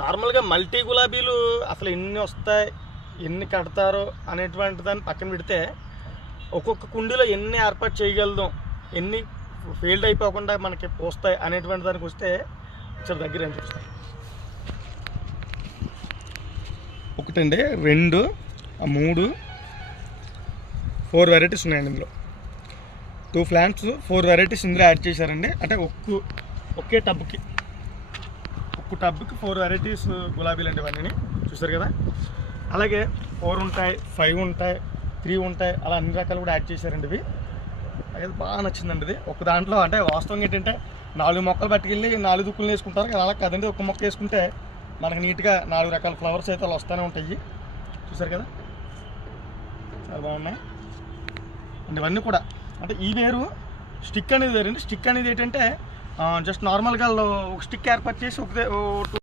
నార్మల్గా మల్టీ గులాబీలు అసలు ఎన్ని వస్తాయి, ఎన్ని కడతారో అనేటువంటి దాన్ని పక్కన పెడితే ఒక్కొక్క కుండీలో ఎన్ని ఏర్పాటు చేయగలుగుతాం, ఎన్ని ఫెయిల్డ్ అయిపోకుండా మనకి పోస్తాయి అనేటువంటి దానికి వస్తే ఒకసారి దగ్గర ఏం చూస్తాం. 1 2 3 4 వెరైటీస్ ఉన్నాయండి. ఇందులో 2 ప్లాంట్స్ 4 వెరైటీస్ ఇందులో యాడ్ చేశారండి. అంటే ఒకే టబ్కి 4 వెరైటీస్ గులాబీలు అండి ఇవన్నీ చూసారు కదా. అలాగే 4 ఉంటాయి, 5 ఉంటాయి, 3 ఉంటాయి, అలా అన్ని రకాలు కూడా యాడ్ చేశారండి. ఇవి అది బాగా నచ్చిందండి. ఇది ఒక దాంట్లో అంటే వాస్తవంగా ఏంటంటే 4 మొక్కలు పట్టుకెళ్ళి 4 దుక్కులు వేసుకుంటారు కదా, అలా కదండి. ఒక మొక్క వేసుకుంటే మనకు నీట్గా 4 రకాల ఫ్లవర్స్ అయితే అలా వస్తూనే ఉంటాయి. చూసారు కదా, చాలా బాగున్నాయి అండ్ ఇవన్నీ కూడా. అంటే ఈ వేరు స్టిక్ అనేది వేరండి. స్టిక్ అనేది ఏంటంటే జస్ట్ నార్మల్గా ఒక స్టిక్ ఏర్పాటు చేసి ఒక